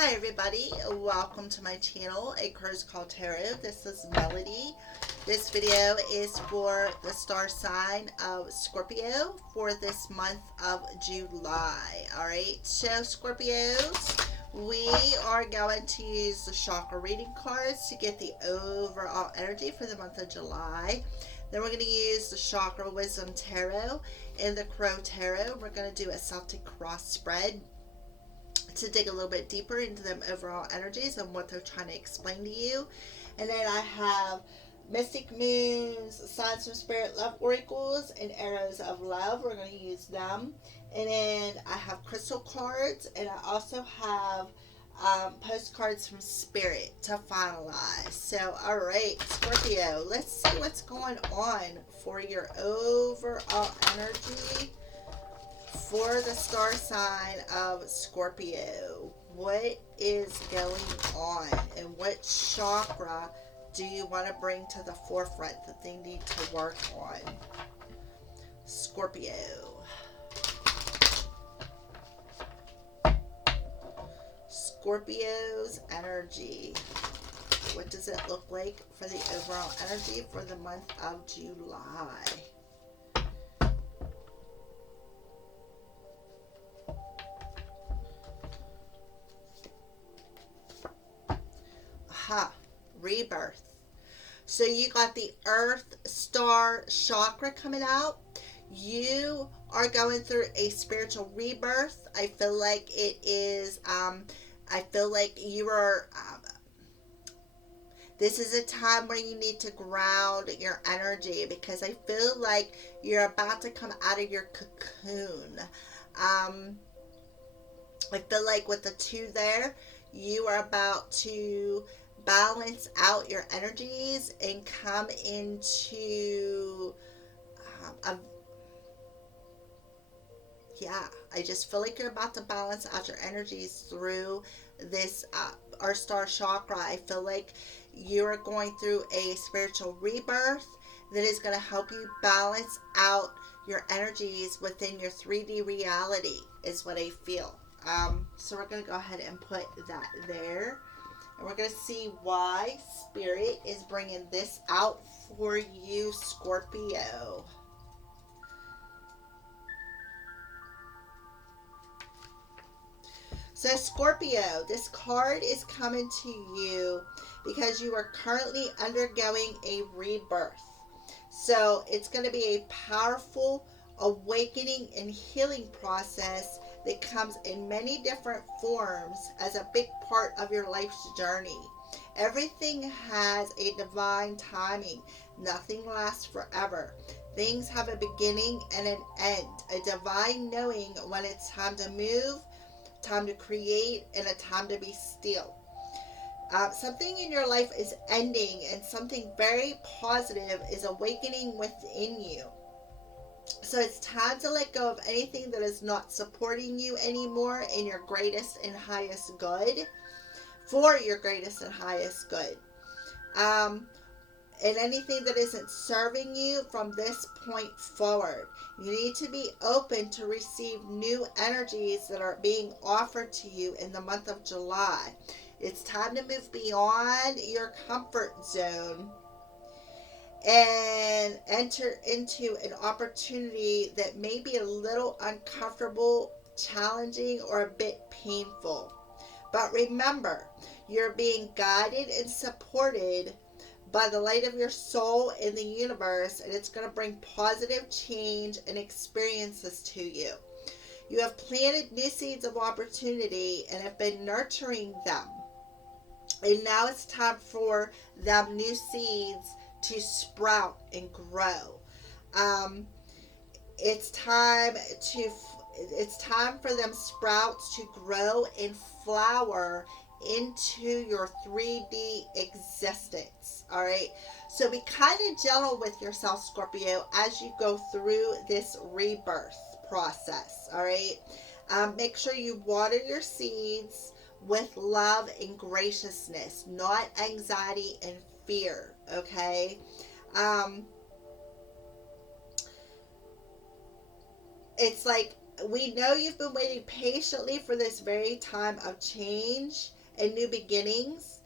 Hi everybody, welcome to my channel, A Crow's Call Tarot. This is Melody. This video is for the star sign of Scorpio for this month of July. Alright, so Scorpios, we are going to use the chakra reading cards to get the overall energy for the month of July. Then we're going to use the Chakra Wisdom Tarot and the Crow Tarot. We're going to do a Celtic cross spread to dig a little bit deeper into them overall energies and what they're trying to explain to you. And then I have Mystic Moons, Signs from Spirit, Love Oracles, and Arrows of Love. We're going to use them. And then I have crystal cards, and I also have postcards from Spirit to finalize. So, alright, Scorpio, let's see what's going on for your overall energy for the star sign of Scorpio. What is going on, and what chakra do you want to bring to the forefront that they need to work on? Scorpio. Scorpio's energy. What does it look like for the overall energy for the month of July? Rebirth. So you got the Earth Star chakra coming out. You are going through a spiritual rebirth. I feel like it is, I feel like you are, this is a time where you need to ground your energy, because I feel like you're about to come out of your cocoon. I feel like with the two there, you are about to balance out your energies and come into I just feel like you're about to balance out your energies through this Earth Star chakra. I feel like you're going through a spiritual rebirth that is going to help you balance out your energies within your 3D reality, is what I feel. So we're going to go ahead and put that there. And we're going to see why Spirit is bringing this out for you, Scorpio. So Scorpio, this card is coming to you because you are currently undergoing a rebirth. So it's going to be a powerful awakening and healing process that comes in many different forms as a big part of your life's journey. Everything has a divine timing. Nothing lasts forever. Things have a beginning and an end. A divine knowing when it's time to move, time to create, and a time to be still. Something in your life is ending, and something very positive is awakening within you. So it's time to let go of anything that is not supporting you anymore in your greatest and highest good, for your greatest and highest good. And anything that isn't serving you from this point forward. You need to be open to receive new energies that are being offered to you in the month of July. It's time to move beyond your comfort zone and enter into an opportunity that may be a little uncomfortable, challenging, or a bit painful. But remember, you're being guided and supported by the light of your soul in the universe, and it's going to bring positive change and experiences to you. You have planted new seeds of opportunity and have been nurturing them. And now it's time for them new seeds to sprout and grow. It's time for them sprouts to grow and flower into your 3D existence. All right, so be kind of gentle with yourself, Scorpio, as you go through this rebirth process. All right, make sure you water your seeds with love and graciousness, not anxiety and fear. Okay, it's like we know you've been waiting patiently for this very time of change and new beginnings.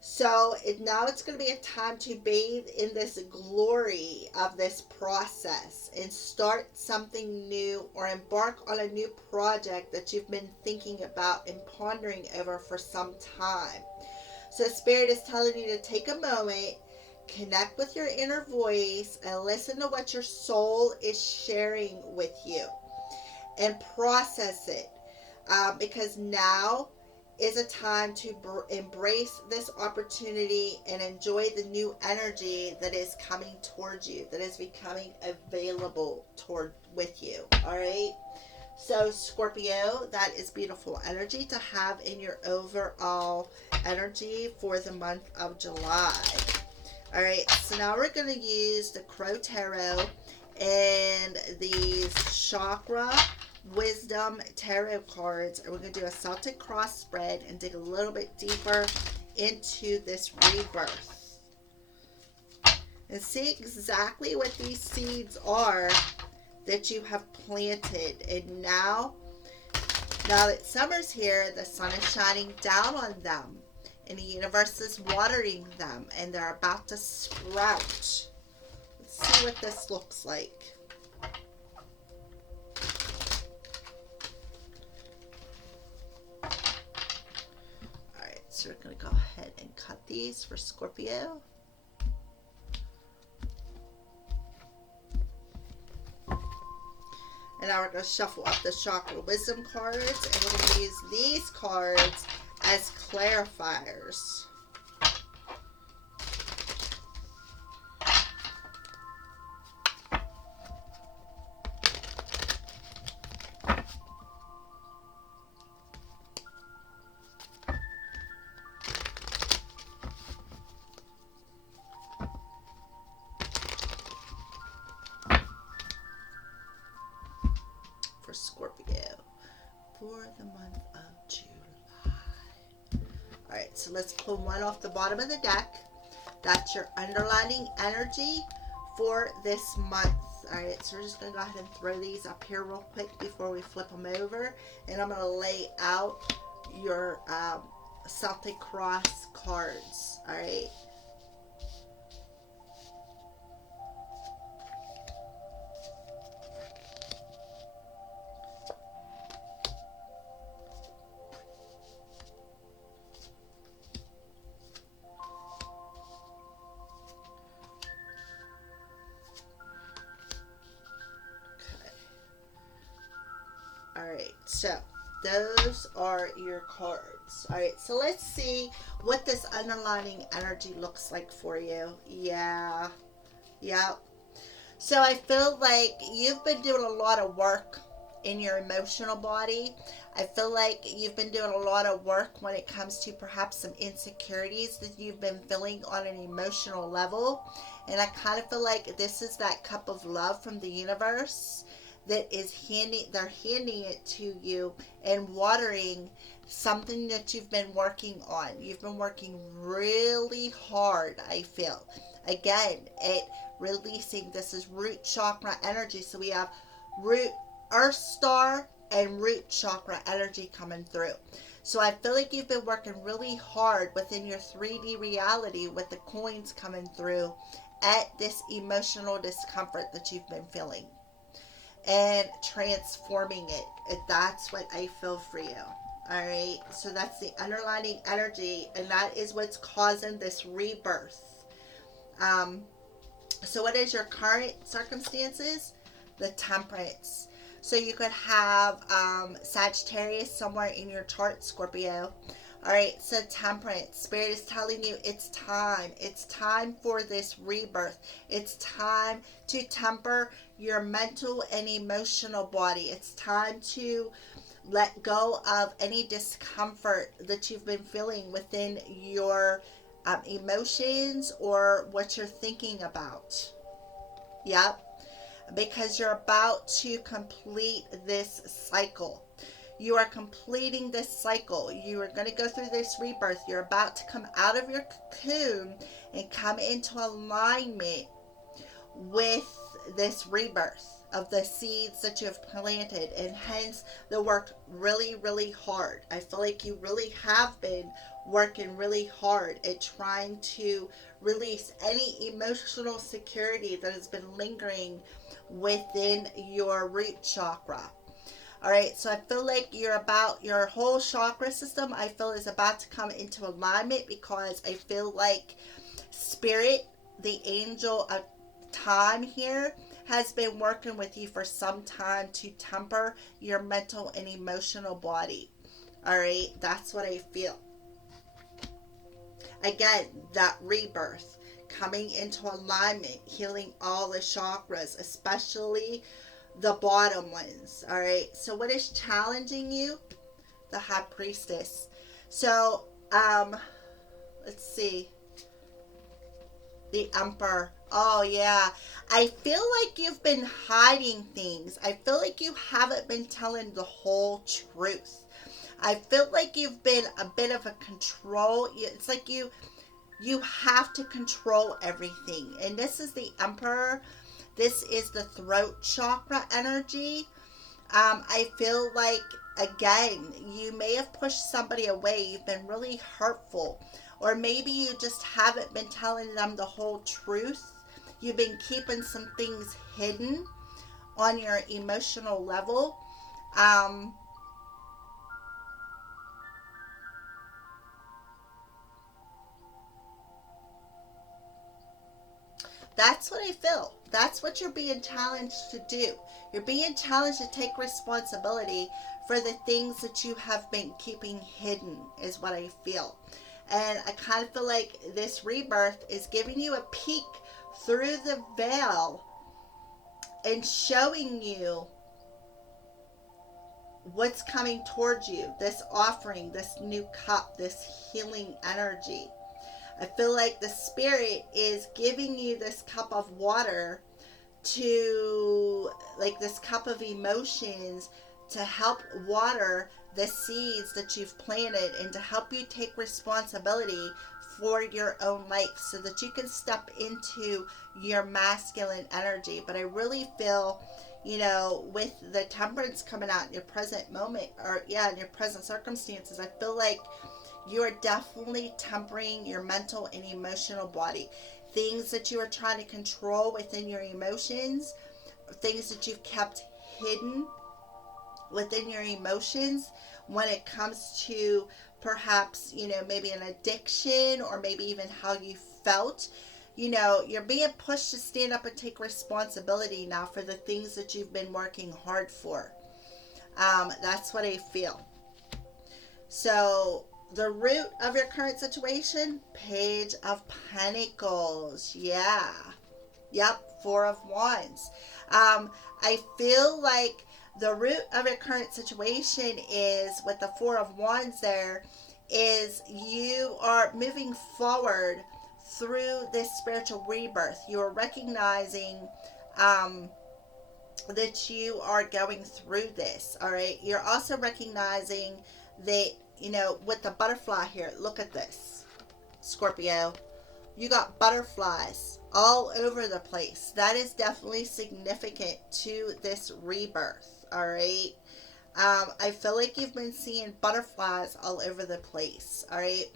So now it's going to be a time to bathe in this glory of this process and start something new or embark on a new project that you've been thinking about and pondering over for some time. So Spirit is telling you to take a moment, connect with your inner voice, and listen to what your soul is sharing with you and process it, because now is a time to embrace this opportunity and enjoy the new energy that is coming towards you, that is becoming available toward with you. All right. So Scorpio, that is beautiful energy to have in your overall energy for the month of July. All right. So now we're going to use the Crow Tarot and these chakra wisdom tarot cards, and we're going to do a Celtic cross spread and dig a little bit deeper into this rebirth and see exactly what these seeds are that you have planted. And now that summer's here, the sun is shining down on them and the universe is watering them and they're about to sprout. Let's see what this looks like. So we're going to go ahead and cut these for Scorpio. And now we're going to shuffle up the chakra wisdom cards, and we're going to use these cards as clarifiers. For Scorpio for the month of July. Alright, so let's pull one off the bottom of the deck. That's your underlining energy for this month. Alright, so we're just going to go ahead and throw these up here real quick before we flip them over. And I'm going to lay out your Celtic cross cards. Alright. Alright, so those are your cards. Alright, so let's see what this underlining energy looks like for you. Yeah. Yep. So I feel like you've been doing a lot of work in your emotional body. I feel like you've been doing a lot of work when it comes to perhaps some insecurities that you've been feeling on an emotional level. And I kind of feel like this is that cup of love from the universe that is they're handing it to you and watering something that you've been working on. You've been working really hard, I feel. Again, releasing, this is root chakra energy. So we have root, earth star, and root chakra energy coming through. So I feel like you've been working really hard within your 3D reality with the coins coming through at this emotional discomfort that you've been feeling and transforming it. That's what I feel for you. All right. So that's the underlining energy, and that is what's causing this rebirth. So what is your current circumstances? The Temperance. So you could have Sagittarius somewhere in your chart, Scorpio. All right, so Temperance. Spirit is telling you it's time. It's time for this rebirth. It's time to temper your mental and emotional body. It's time to let go of any discomfort that you've been feeling within your emotions or what you're thinking about. Yep. Because you're about to complete this cycle. You are completing this cycle. You are going to go through this rebirth. You're about to come out of your cocoon and come into alignment with this rebirth. of the seeds that you have planted, and hence they worked really, really hard. I feel like you really have been working really hard at trying to release any emotional security that has been lingering within your root chakra. All right, so I feel like your whole chakra system, I feel, is about to come into alignment, because I feel like spirit, the angel of time here, has been working with you for some time to temper your mental and emotional body. All right, that's what I feel. Again, that rebirth, coming into alignment, healing all the chakras, especially the bottom ones. All right, so what is challenging you? The high priestess. So let's see, the emperor. Oh yeah, I feel like you've been hiding things. I feel like you haven't been telling the whole truth. I feel like you've been a bit of a control. It's like you have to control everything. And this is the emperor. This is the throat chakra energy. I feel like, again, you may have pushed somebody away. You've been really hurtful. Or maybe you just haven't been telling them the whole truth. You've been keeping some things hidden on your emotional level. Um, That's what I feel. That's what you're being challenged to do. You're being challenged to take responsibility for the things that you have been keeping hidden, is what I feel. And I kind of feel like this rebirth is giving you a peek through the veil and showing you what's coming towards you, this offering, this new cup, this healing energy. I feel like the spirit is giving you this cup of water, to, like, this cup of emotions, to help water the seeds that you've planted, and to help you take responsibility for your own life, so that you can step into your masculine energy. But I really feel, with the temperance coming out in your present moment, or yeah, in your present circumstances, I feel like you are definitely tempering your mental and emotional body. Things that you are trying to control within your emotions, things that you've kept hidden within your emotions, when it comes to perhaps, maybe an addiction, or maybe even how you felt. You're being pushed to stand up and take responsibility now for the things that you've been working hard for. That's what I feel. So, the root of your current situation, Page of Pentacles. Yeah. Yep, Four of Wands. I feel like the root of your current situation is, with the Four of Wands there, is you are moving forward through this spiritual rebirth. You are recognizing that you are going through this. All right. You're also recognizing that, with the butterfly here, look at this, Scorpio. You got butterflies all over the place. That is definitely significant to this rebirth. All right. I feel like you've been seeing butterflies all over the place. All right.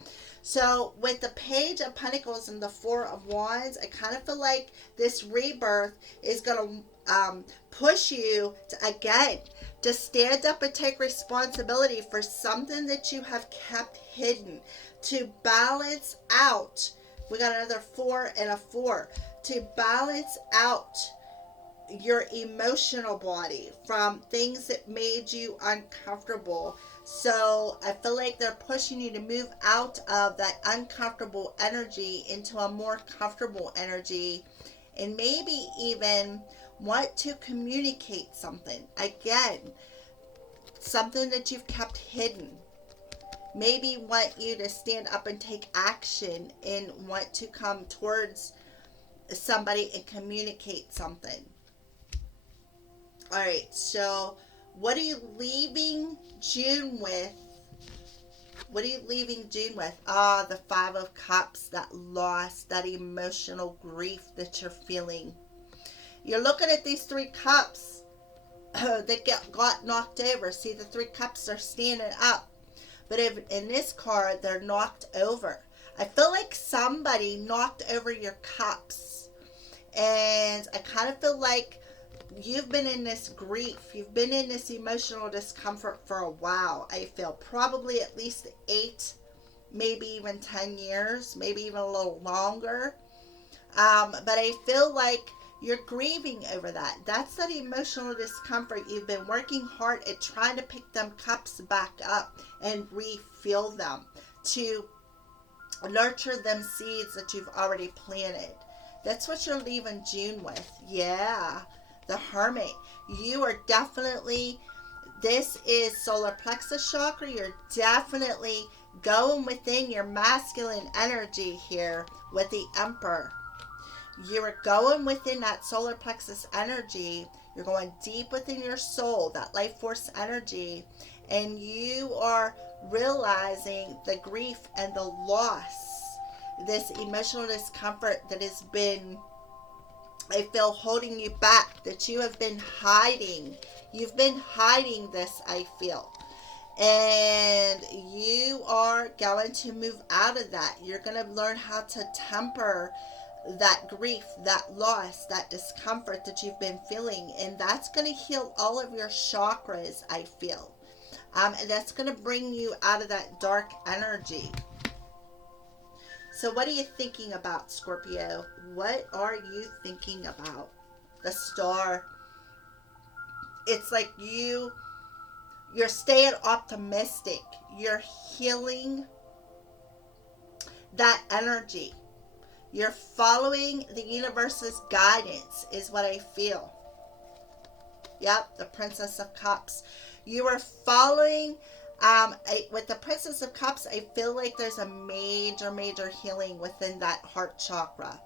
So with the Page of Pentacles and the Four of Wands, I kind of feel like this rebirth is going to push you to, again, to stand up and take responsibility for something that you have kept hidden, to balance out. We got another 4 and a 4. To balance out your emotional body from things that made you uncomfortable. So I feel like they're pushing you to move out of that uncomfortable energy into a more comfortable energy, and maybe even want to communicate something. Again, something that you've kept hidden. Maybe want you to stand up and take action, and want to come towards somebody and communicate something. All right, so what are you leaving June with? What are you leaving June with? The Five of Cups, that loss, that emotional grief that you're feeling. You're looking at these 3 cups that got knocked over. See, the 3 cups are standing up. But if in this card, they're knocked over. I feel like somebody knocked over your cups. And I kind of feel like you've been in this grief. You've been in this emotional discomfort for a while. I feel probably at least 8, maybe even 10 years, maybe even a little longer. But I feel like you're grieving over that. That's that emotional discomfort. You've been working hard at trying to pick them cups back up and refill them to nurture them seeds that you've already planted. That's what you're leaving June with. Yeah, the Hermit. You are definitely, this is solar plexus chakra. You're definitely going within your masculine energy here with the Emperor. You're going within that solar plexus energy. You're going deep within your soul, that life force energy, and you are realizing the grief and the loss, this emotional discomfort that has been, I feel, holding you back, that you have been hiding. You've been hiding this, I feel. And you are going to move out of that. You're going to learn how to temper that grief, that loss, that discomfort that you've been feeling, and that's going to heal all of your chakras, I feel. And that's going to bring you out of that dark energy. So what are you thinking about, Scorpio? What are you thinking about? The Star. It's like you're staying optimistic. You're healing that energy. You're following the universe's guidance is what I feel. Yep, the Princess of Cups. You are following, with the Princess of Cups, I feel like there's a major healing within that heart chakra.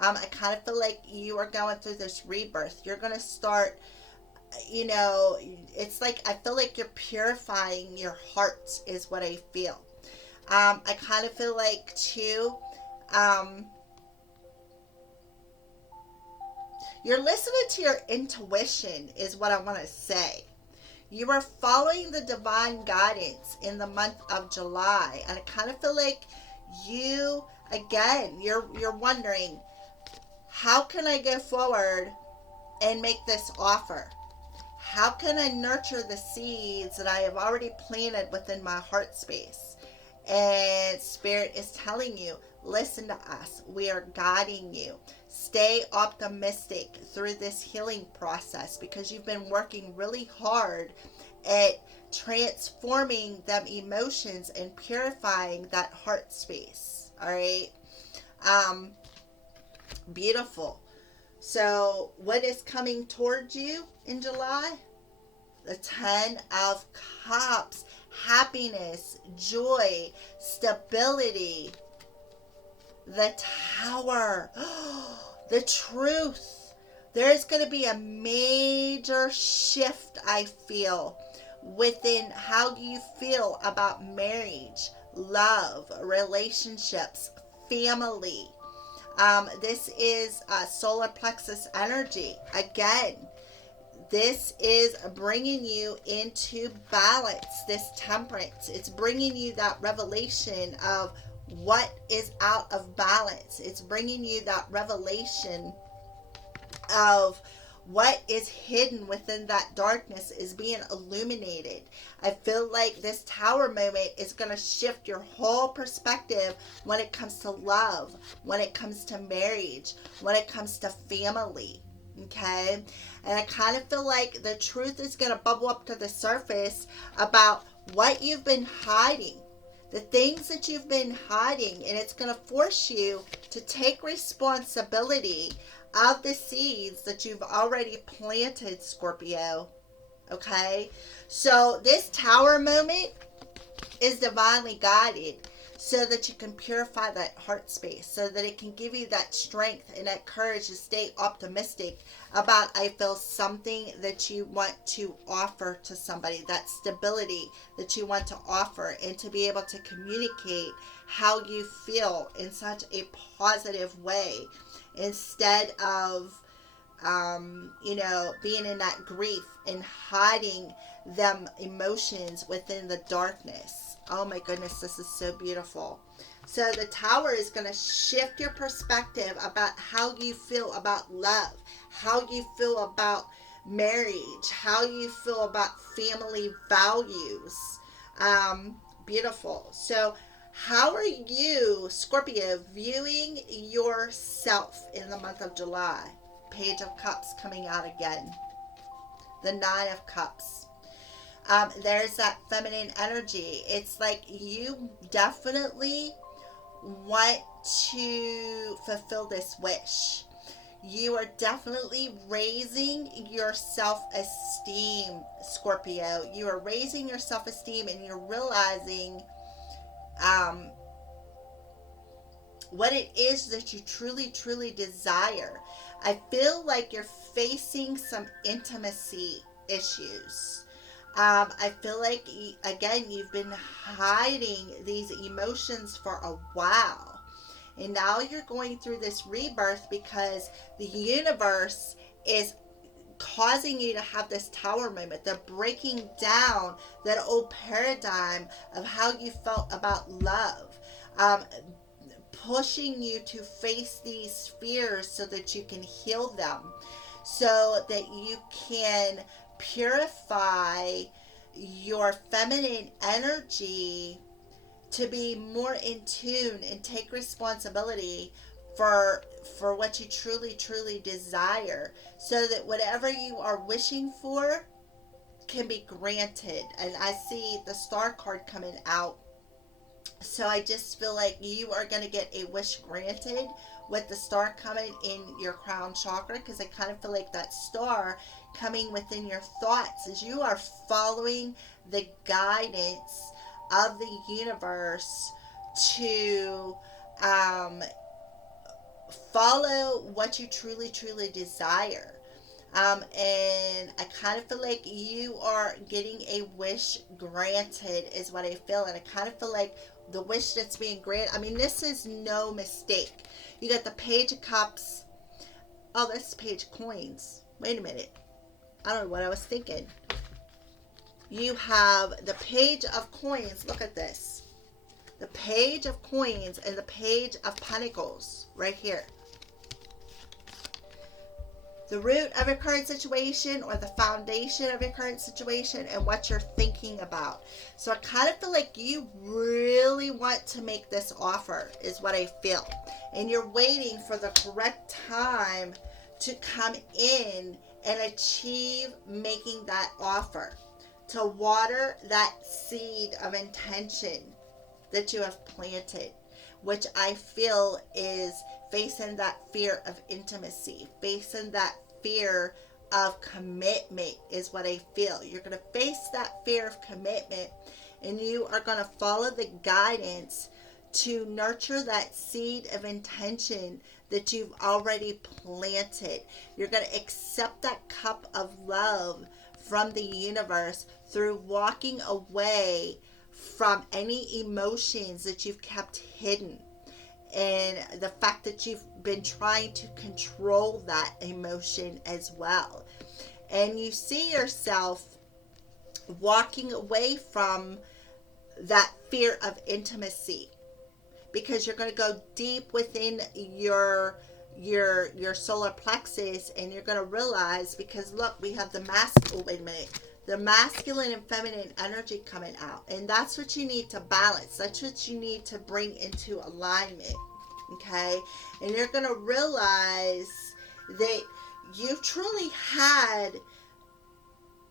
I kind of feel like you are going through this rebirth. You're going to start, it's like, I feel like you're purifying your heart is what I feel. I kind of feel like, too, you're listening to your intuition is what I want to say. You are following the divine guidance in the month of July. And I kind of feel like you, again, you're wondering, how can I go forward and make this offer? How can I nurture the seeds that I have already planted within my heart space? And Spirit is telling you, listen to us. We are guiding you. Stay optimistic through this healing process because you've been working really hard at transforming them emotions and purifying that heart space. All right. Beautiful. So what is coming towards you in July? The 10 of Cups. Happiness, joy, stability. The Tower. The Truth. There's going to be a major shift, I feel, within how you feel about marriage, love, relationships, family. This is solar plexus energy. Again, this is bringing you into balance, this temperance. It's bringing you that revelation of what is out of balance. It's bringing you that revelation of what is hidden within that darkness is being illuminated. I feel like this Tower moment is going to shift your whole perspective when it comes to love, when it comes to marriage, when it comes to family. Okay? And I kind of feel like the truth is going to bubble up to the surface about what you've been hiding. The things that you've been hiding, and it's going to force you to take responsibility of the seeds that you've already planted, Scorpio. Okay? So this Tower moment is divinely guided so that you can purify that heart space, so that it can give you that strength and that courage to stay optimistic about, I feel, something that you want to offer to somebody, that stability that you want to offer, and to be able to communicate how you feel in such a positive way instead of being in that grief and hiding them emotions within the darkness. Oh my goodness, this is so beautiful. So the Tower is going to shift your perspective about how you feel about love, how you feel about marriage, how you feel about family values. Beautiful. So how are you, Scorpio, viewing yourself in the month of July? Page of Cups coming out again. The Nine of Cups. There's that feminine energy. It's like you definitely want to fulfill this wish. You are definitely raising your self-esteem, Scorpio. You are raising your self-esteem and you're realizing um, what it is that you truly, truly desire. I feel like you're facing some intimacy issues. I feel like, again, you've been hiding these emotions for a while. And now you're going through this rebirth because the universe is causing you to have this Tower moment. They're breaking down that old paradigm of how you felt about love. Pushing you to face these fears so that you can heal them, so that you can purify your feminine energy to be more in tune and take responsibility for what you truly, truly desire, so that whatever you are wishing for can be granted. And I see the Star card coming out. So I just feel like you are going to get a wish granted with the Star coming in your crown chakra, because I kind of feel like that star coming within your thoughts as you are following the guidance of the universe to follow what you truly, truly desire. And I kind of feel like you are getting a wish granted is what I feel. And I kind of feel like the wish that's being granted, I mean, this is no mistake. You got the Page of Cups. Oh, that's Page of Coins. Wait a minute. I don't know what I was thinking. You have the Page of Coins. Look at this. The Page of Coins and the Page of Pentacles right here. The root of your current situation, or the foundation of your current situation, and what you're thinking about. So I kind of feel like you really want to make this offer is what I feel. And you're waiting for the correct time to come in and achieve making that offer. To water that seed of intention that you have planted, which I feel is facing that fear of intimacy, facing that fear of commitment is what I feel. You're going to face that fear of commitment, and you are going to follow the guidance to nurture that seed of intention that you've already planted. You're going to accept that cup of love from the universe through walking away from any emotions that you've kept hidden, and the fact that you've been trying to control that emotion as well. And you see yourself walking away from that fear of intimacy, because you're going to go deep within your solar plexus, and you're going to realize, because look, we have the masculine and feminine energy coming out, and that's what you need to balance. That's what you need to bring into alignment. Okay, and you're going to realize that you truly had,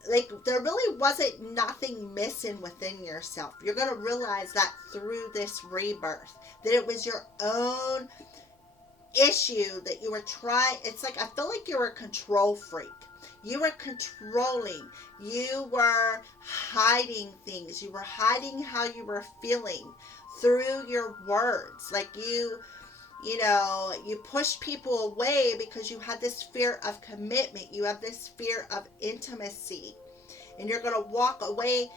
like, there really wasn't nothing missing within yourself. You're going to realize that through this rebirth, that it was your own issue that you were trying. It's like, I feel like you were a control freak. You were controlling. You were hiding things. You were hiding how you were feeling through your words. Like you push people away because you had this fear of commitment. You have this fear of intimacy. And you're going to walk away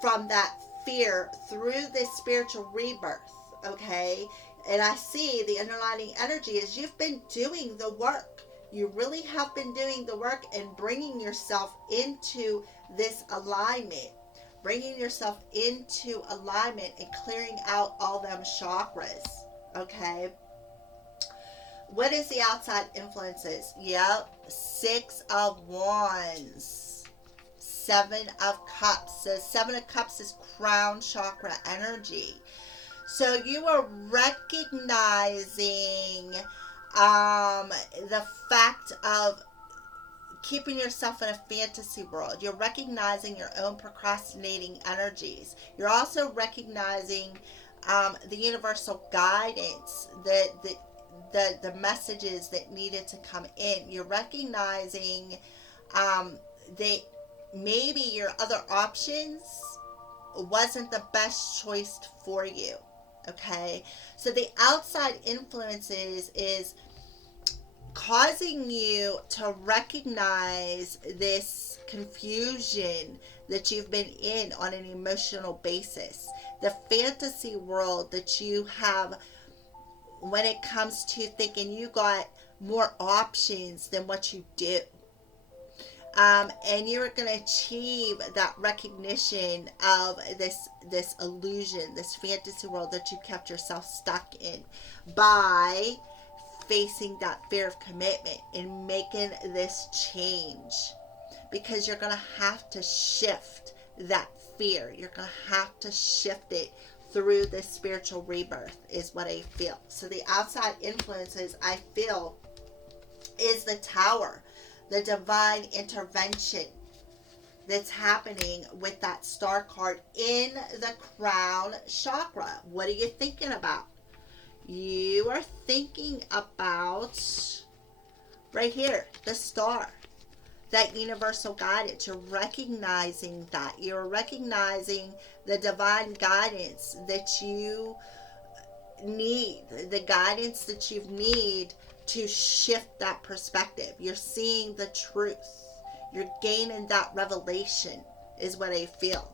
from that fear through this spiritual rebirth. Okay? And I see the underlying energy is you've been doing the work. You really have been doing the work and bringing yourself into this alignment. Bringing yourself into alignment and clearing out all them chakras. Okay? What is the outside influences? Yep. 6 of Wands. 7 of Cups. So 7 of Cups is crown chakra energy. So you are recognizing the fact of keeping yourself in a fantasy world. You're recognizing your own procrastinating energies. You're also recognizing the universal guidance, the messages that needed to come in. You're recognizing that maybe your other options wasn't the best choice for you. Okay, so the outside influences is causing you to recognize this confusion that you've been in on an emotional basis, the fantasy world that you have when it comes to thinking you got more options than what you do. And you're going to achieve that recognition of this illusion, this fantasy world that you kept yourself stuck in, by facing that fear of commitment and making this change. Because you're going to have to shift that fear. You're going to have to shift it through this spiritual rebirth, is what I feel. So the outside influences, I feel, is the Tower. The divine intervention that's happening with that star card in the crown chakra. What are you thinking about? You are thinking about right here, the star, that universal guidance. You're recognizing that. You're recognizing the divine guidance that you need, the guidance that you need to shift that perspective. You're seeing the truth. You're gaining that revelation, is what I feel.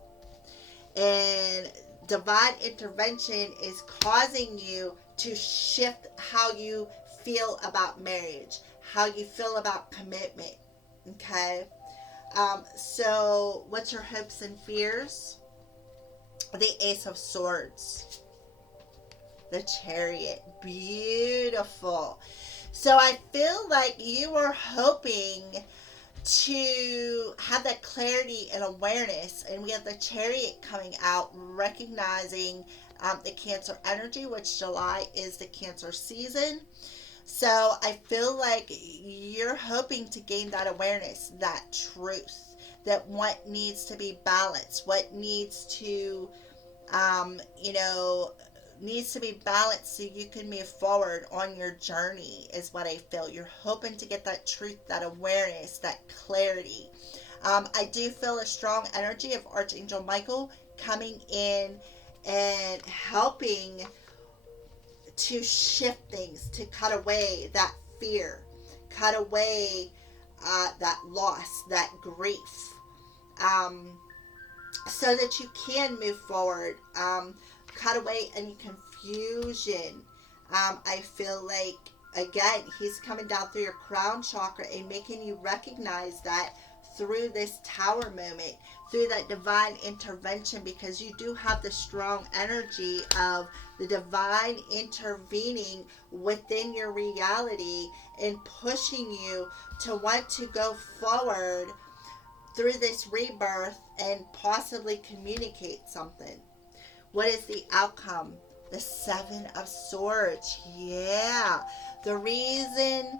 And divine intervention is causing you to shift how you feel about marriage, how you feel about commitment. Okay? So what's your hopes and fears? The Ace of Swords. The Chariot. Beautiful. So I feel like you are hoping to have that clarity and awareness, and we have the Chariot coming out, recognizing the Cancer energy, which July is the Cancer season. So I feel like you're hoping to gain that awareness, that truth, that what needs to be balanced, what needs to needs to be balanced so you can move forward on your journey, is what I feel. You're hoping to get that truth, that awareness, that clarity. I do feel a strong energy of Archangel Michael coming in and helping to shift things, to cut away that fear, cut away that loss, that grief, so that you can move forward. Cut away any confusion. I feel like, again, he's coming down through your crown chakra and making you recognize that through this Tower moment, through that divine intervention, because you do have the strong energy of the divine intervening within your reality and pushing you to want to go forward through this rebirth and possibly communicate something. What is the outcome? The Seven of Swords. Yeah. The reason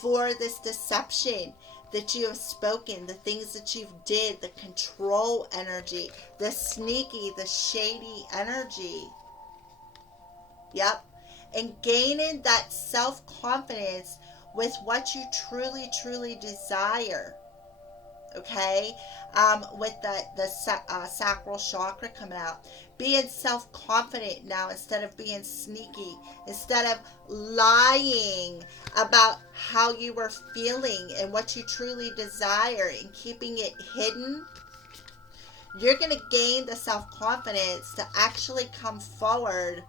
for this deception that you have spoken, the things that you've did, the control energy, the sneaky, the shady energy. Yep. And gaining that self-confidence with what you truly, truly desire. Okay? With the sacral chakra coming out. Being self-confident now instead of being sneaky. Instead of lying about how you were feeling and what you truly desire and keeping it hidden. You're going to gain the self-confidence to actually come forward.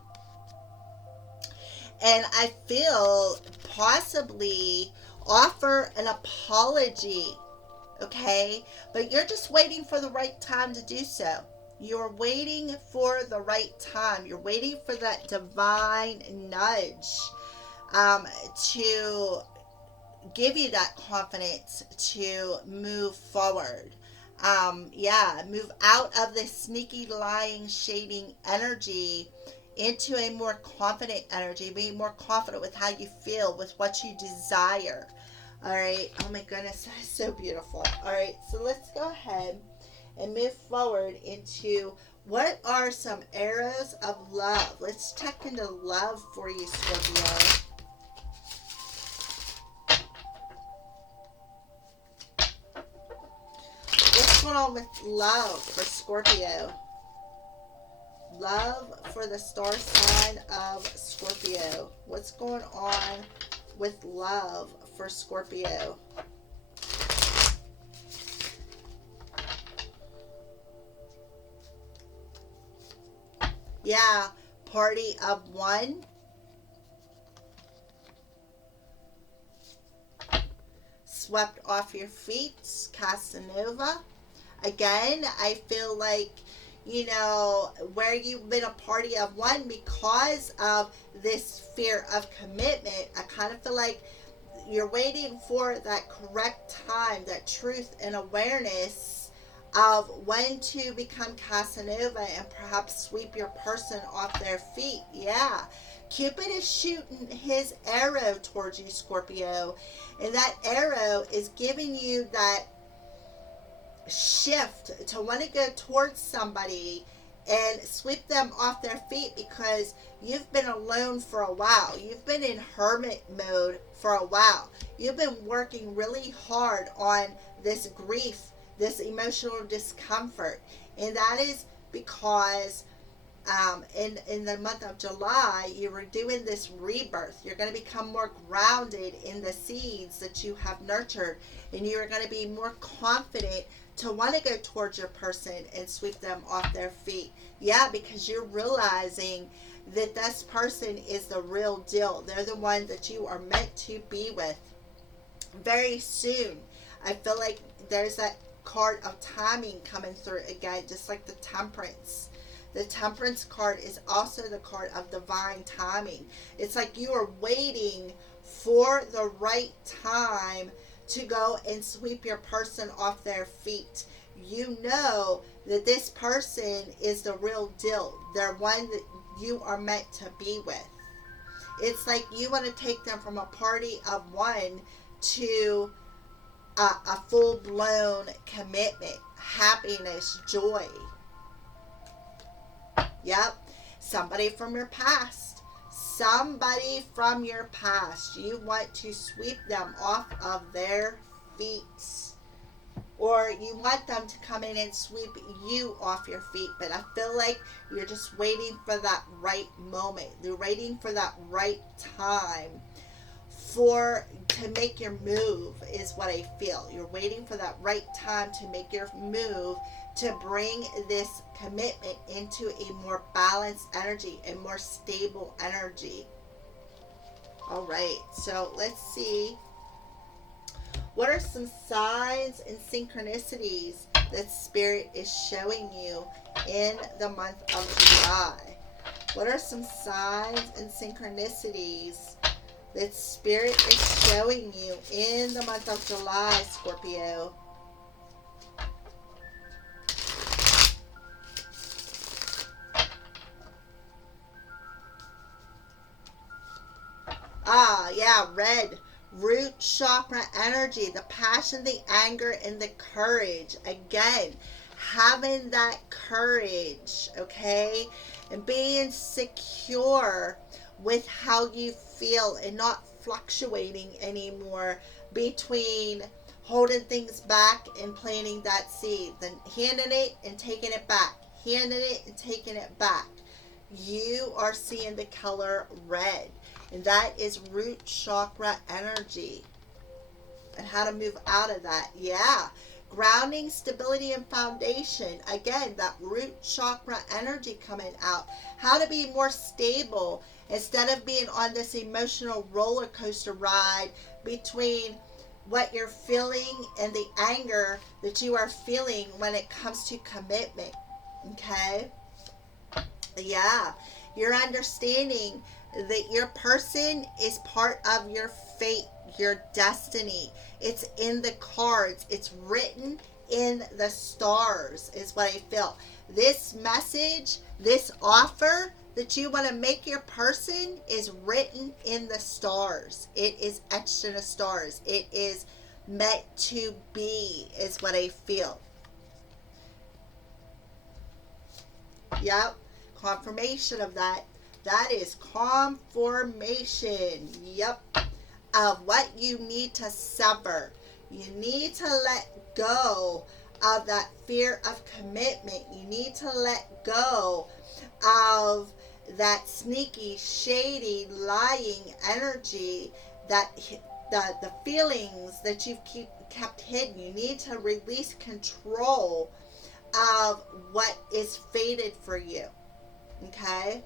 And I feel possibly offer an apology, okay? But you're just waiting for the right time to do so. You're waiting for the right time. You're waiting for that divine nudge to give you that confidence to move forward. Yeah, move out of this sneaky, lying, shading energy into a more confident energy. Be more confident with how you feel, with what you desire. All right. Oh my goodness, that is so beautiful. All right. So let's go ahead and move forward into what are some arrows of love. Let's check into love for you, Scorpio. What's going on with love for Scorpio? Love for the star sign of Scorpio. What's going on with love for Scorpio? Yeah, party of one. Swept off your feet, Casanova. Again, I feel like, you know, where you've been a party of one because of this fear of commitment, I kind of feel like you're waiting for that correct time, that truth and awareness of when to become Casanova and perhaps sweep your person off their feet. Yeah. Cupid is shooting his arrow towards you, Scorpio. And that arrow is giving you that shift to want to go towards somebody and sweep them off their feet because you've been alone for a while. You've been in hermit mode for a while. You've been working really hard on this grief, this emotional discomfort. And that is because in the month of July, you were doing this rebirth. You're going to become more grounded in the seeds that you have nurtured. And you're going to be more confident to want to go towards your person and sweep them off their feet. Yeah, because you're realizing that this person is the real deal. They're the one that you are meant to be with. Very soon, I feel like there's that card of timing coming through again, just like the Temperance. The Temperance card is also the card of divine timing. It's like you are waiting for the right time to go and sweep your person off their feet. You know that this person is the real deal. They're one that you are meant to be with. It's like you want to take them from a party of one to a full-blown commitment, happiness, joy. Yep. Somebody from your past. Somebody from your past. You want to sweep them off of their feet. Or you want them to come in and sweep you off your feet. But I feel like you're just waiting for that right moment. You're waiting for that right time to make your move is what I feel. You're waiting for that right time to make your move to bring this commitment into a more balanced energy, a more stable energy. All right, so let's see. What are some signs and synchronicities that Spirit is showing you in the month of July? What are some signs and synchronicities that Spirit is showing you in the month of July, Scorpio? Ah, yeah, red. Root chakra energy, the passion, the anger, and the courage. Again, having that courage, okay? And being secure with how you feel and not fluctuating anymore between holding things back and planting that seed, then handing it and taking it back, handing it and taking it back. You are seeing the color red, and that is root chakra energy. And how to move out of that. Yeah. Grounding, stability, and foundation. Again, that root chakra energy coming out. How to be more stable Instead of being on this emotional roller coaster ride between what you're feeling and the anger that you are feeling when it comes to commitment. Okay? Yeah. You're understanding that your person is part of your fate, your destiny. It's in the cards, it's written in the stars, is what I feel. This message, this offer that you want to make your person is written in the stars. It is etched in the stars. It is meant to be, is what I feel. Yep. Confirmation of that. That is confirmation. Yep. Of what you need to sever. You need to let go of that fear of commitment. You need to let go of that sneaky, shady, lying energy, that the feelings that you've kept hidden. You need to release control of what is fated for you. Okay?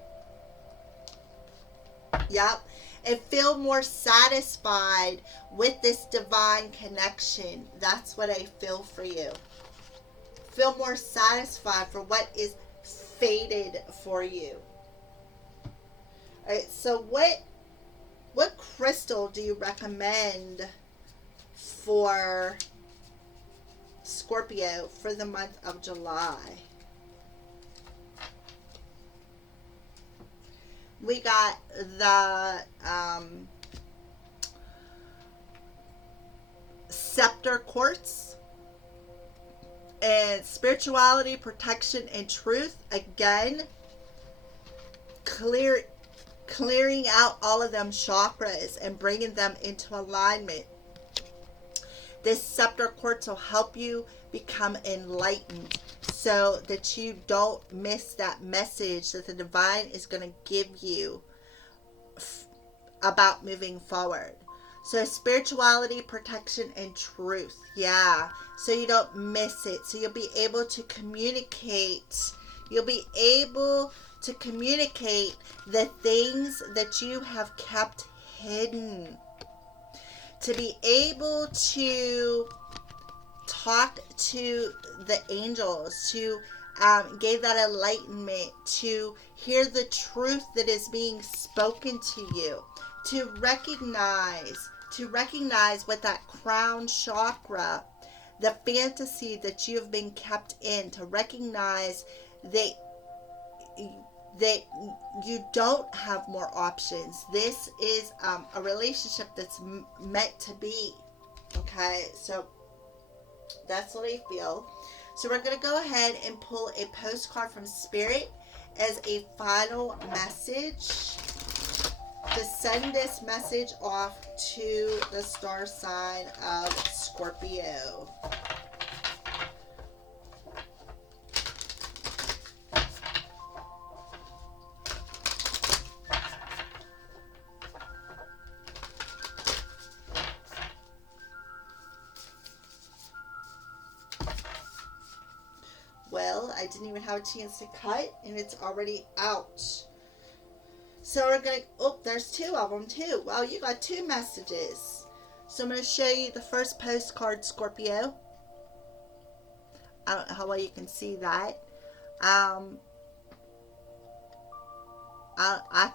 Yep. And feel more satisfied with this divine connection. That's what I feel for you. Feel more satisfied for what is fated for you. All right, so what crystal do you recommend for Scorpio for the month of July? We got the scepter quartz and spirituality, protection, and truth. Again, clearing out all of them chakras and bringing them into alignment. This scepter quartz will help you become enlightened so that you don't miss that message that the divine is going to give you about moving forward. So spirituality, protection, and truth. Yeah. So you don't miss it. So you'll be able to communicate. You'll be able to communicate the things that you have kept hidden. To be able to talk to the angels, to gain that enlightenment, to hear the truth that is being spoken to you, to recognize with that crown chakra the fantasy that you have been kept in, to recognize that you don't have more options. This is a relationship that's meant to be. Okay, so that's what I feel. So we're going to go ahead and pull a postcard from Spirit as a final message to send this message off to the star sign of Scorpio. Well, I didn't even have a chance to cut, and it's already out. So we're going to... Oh, there's two of them, too. Wow, you got two messages. So I'm going to show you the first postcard, Scorpio. I don't know how well you can see that. I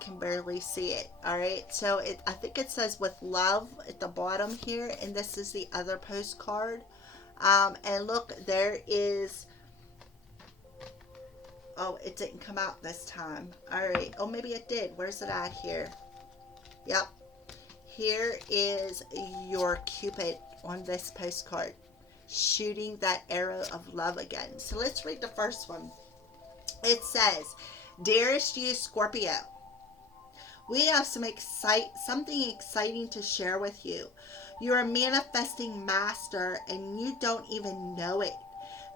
can barely see it. Alright, so I think it says with love at the bottom here, and this is the other postcard. And look, there is... Oh, it didn't come out this time. Alright. Oh, maybe it did. Where's it at here? Yep. Here is your Cupid on this postcard, shooting that arrow of love again. So let's read the first one. It says, "Dearest you, Scorpio, we have something exciting to share with you. You're a manifesting master and you don't even know it.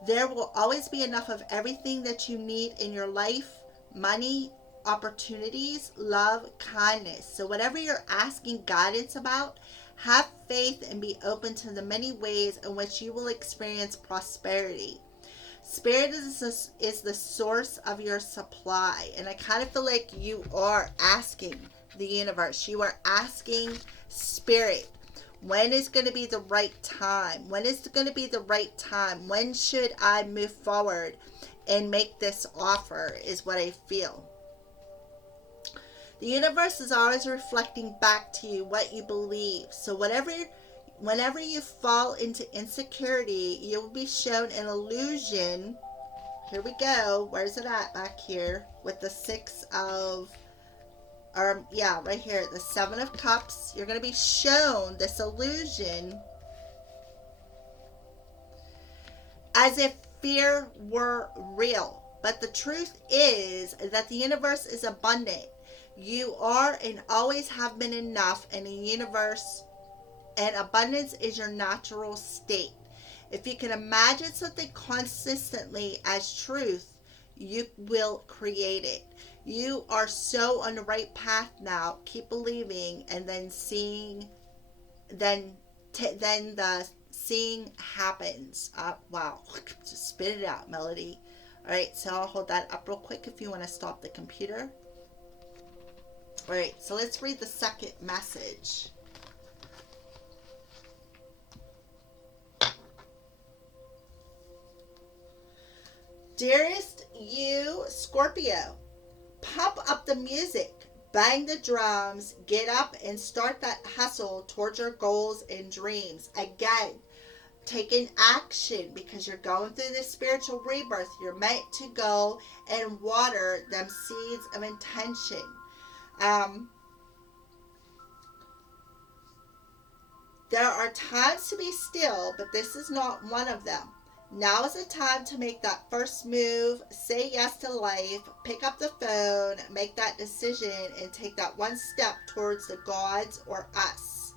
There will always be enough of everything that you need in your life: money, opportunities, love, kindness. So whatever you're asking guidance about, have faith and be open to the many ways in which you will experience prosperity. Spirit is the source of your supply. And I kind of feel like you are asking the universe. You are asking Spirit, when is going to be the right time? When is going to be the right time? When should I move forward and make this offer, is what I feel. The universe is always reflecting back to you what you believe. So whenever you fall into insecurity, you will be shown an illusion. Here we go. Where's it at back here? With the right here, the 7 of Cups. You're going to be shown this illusion as if fear were real. But the truth is that the universe is abundant. You are and always have been enough, and the universe and abundance is your natural state. If you can imagine something consistently as truth, you will create it. You are so on the right path now. Keep believing, and then seeing, then the seeing happens. Wow, just spit it out, Melody. All right, so I'll hold that up real quick if you want to stop the computer. All right, so let's read the second message. Dearest you, Scorpio, pump up the music, bang the drums, get up and start that hustle towards your goals and dreams. Again, taking action, because you're going through this spiritual rebirth. You're meant to go and water them seeds of intention. There are times to be still, but this is not one of them. Now is the time to make that first move, say yes to life, pick up the phone, make that decision, and take that one step towards the gods or us.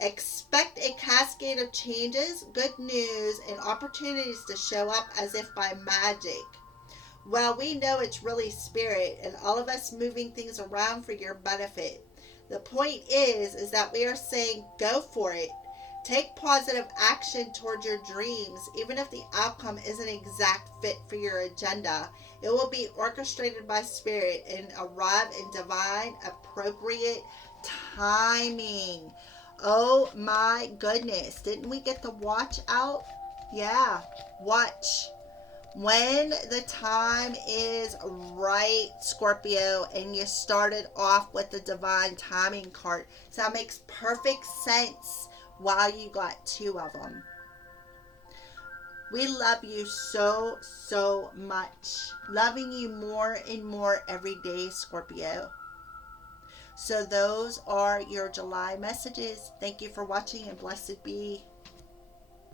Expect a cascade of changes, good news, and opportunities to show up as if by magic. Well, we know it's really spirit and all of us moving things around for your benefit. The point is that we are saying go for it. Take positive action toward your dreams, even if the outcome isn't an exact fit for your agenda. It will be orchestrated by spirit and arrive in divine, appropriate timing. Oh my goodness. Didn't we get the watch out? Yeah, watch. When the time is right, Scorpio, and you started off with the divine timing card. So that makes perfect sense. Wow, you got 2 of them. We love you so, so much. Loving you more and more every day, Scorpio. So those are your July messages. Thank you for watching, and blessed be.